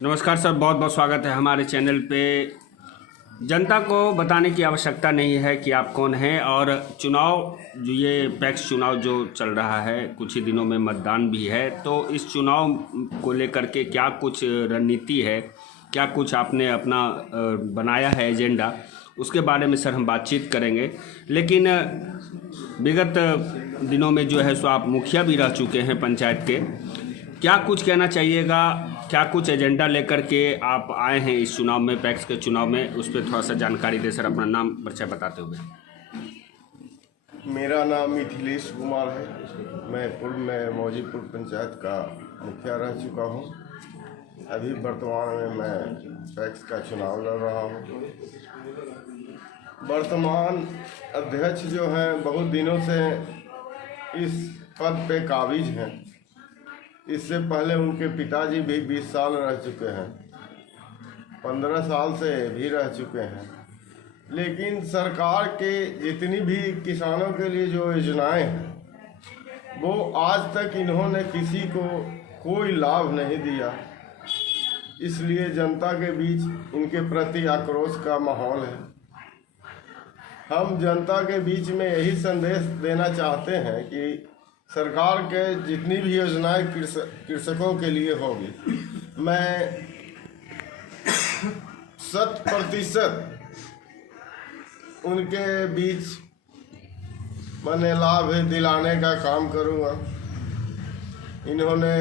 नमस्कार सर, बहुत बहुत स्वागत है हमारे चैनल पे। जनता को बताने की आवश्यकता नहीं है कि आप कौन हैं। और चुनाव जो ये पैक्स चुनाव जो चल रहा है, कुछ ही दिनों में मतदान भी है, तो इस चुनाव को लेकर के क्या कुछ रणनीति है, क्या कुछ आपने अपना बनाया है एजेंडा, उसके बारे में सर हम बातचीत करेंगे। लेकिन विगत दिनों में जो है सो आप मुखिया भी रह चुके हैं पंचायत के, क्या कुछ कहना चाहिएगा, क्या कुछ एजेंडा लेकर के आप आए हैं इस चुनाव में, पैक्स के चुनाव में, उस पर थोड़ा सा जानकारी दे सर, अपना नाम परिचय बताते हुए। मेरा नाम मिथिलेश कुमार है। मैं पूर्व में मौजीपुर पंचायत का मुखिया रह चुका हूं। अभी वर्तमान में मैं पैक्स का चुनाव लड़ रहा हूं। वर्तमान अध्यक्ष जो हैं बहुत दिनों से इस पद पे काबिज हैं। इससे पहले उनके पिताजी भी 20 साल रह चुके हैं, 15 साल से भी रह चुके हैं। लेकिन सरकार के जितनी भी किसानों के लिए जो योजनाएं हैं, वो आज तक इन्होंने किसी को कोई लाभ नहीं दिया। इसलिए जनता के बीच इनके प्रति आक्रोश का माहौल है। हम जनता के बीच में यही संदेश देना चाहते हैं कि सरकार के जितनी भी योजनाएं कृषकों के लिए होगी, मैं 100% उनके बीच मैंने लाभ दिलाने का काम करूँगा। इन्होंने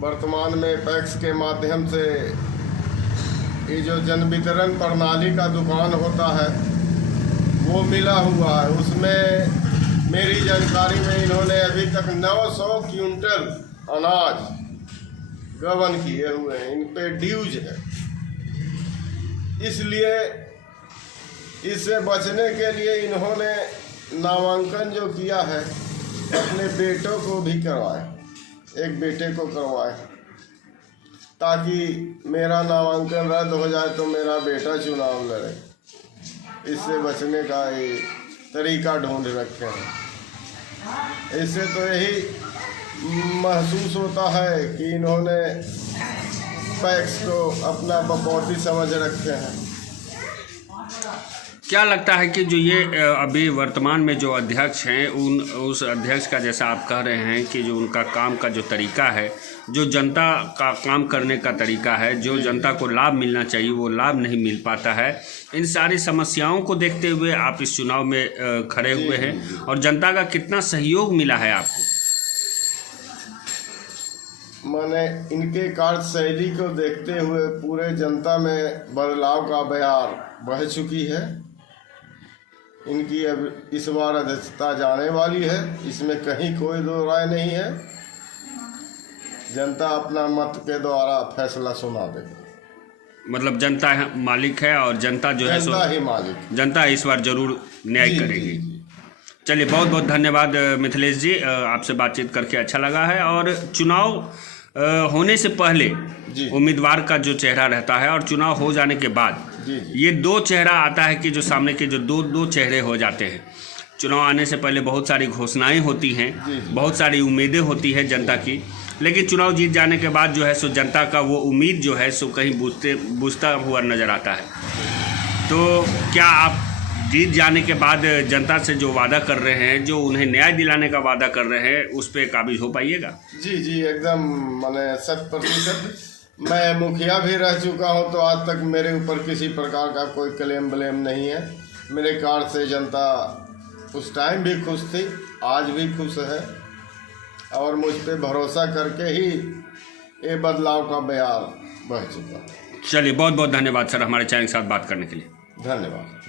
वर्तमान में पैक्स के माध्यम से ये जो जन वितरण प्रणाली का दुकान होता है वो मिला हुआ है। उसमें मेरी जानकारी में इन्होंने अभी तक 900 क्विंटल अनाज गबन किए हुए हैं। इन पे ड्यूज है। इसलिए इससे बचने के लिए इन्होंने नामांकन जो किया है अपने बेटों को भी करवाए, एक बेटे को करवाए, ताकि मेरा नामांकन रद्द हो जाए तो मेरा बेटा चुनाव लड़े। इससे बचने का ये तरीका ढूंढ रखे हैं। इससे तो यही महसूस होता है कि इन्होंने पैक्स को अपना बपौती समझ रखे हैं। क्या लगता है कि जो ये अभी वर्तमान में जो अध्यक्ष हैं, उस अध्यक्ष का जैसा आप कह रहे हैं कि जो उनका काम का जो तरीका है, जो जनता का काम करने का तरीका है, जो जनता को लाभ मिलना चाहिए वो लाभ नहीं मिल पाता है, इन सारी समस्याओं को देखते हुए आप इस चुनाव में खड़े हुए हैं और जनता का कितना सहयोग मिला है आपको? मैंने इनके कार्यशैली को देखते हुए पूरे जनता में बदलाव का बयार बह चुकी है। इनकी अब इस बार अध्यक्षता जाने वाली है, इसमें कहीं कोई दो राय नहीं है। जनता अपना मत के द्वारा फैसला सुना देगी। मतलब जनता मालिक है और जनता जो है सो जनता ही मालिक, जनता इस बार जरूर न्याय करेगी। चलिए, बहुत बहुत धन्यवाद मिथिलेश जी, आपसे बातचीत करके अच्छा लगा है। और चुनाव होने से पहले उम्मीदवार का जो चेहरा रहता है और चुनाव हो जाने के बाद ये दो चेहरा आता है कि जो सामने के जो दो चेहरे हो जाते हैं। चुनाव आने से पहले बहुत सारी घोषणाएं होती हैं, बहुत सारी उम्मीदें होती है जनता की, लेकिन चुनाव जीत जाने के बाद जो है सो जनता का वो उम्मीद जो है सो कहीं बुझता हुआ नज़र आता है। तो क्या आप जीत जाने के बाद जनता से जो वादा कर रहे हैं, जो उन्हें न्याय दिलाने का वादा कर रहे हैं, उस पर काबिज हो पाइएगा? जी, एकदम मैंने 100%। मैं मुखिया भी रह चुका हूं, तो आज तक मेरे ऊपर किसी प्रकार का कोई क्लेम ब्लेम नहीं है। मेरे कार्य से जनता उस टाइम भी खुश थी, आज भी खुश है और मुझ पे भरोसा करके ही ये बदलाव का बयार बह चुका। चलिए, बहुत बहुत धन्यवाद सर हमारे चैनल के साथ बात करने के लिए। धन्यवाद।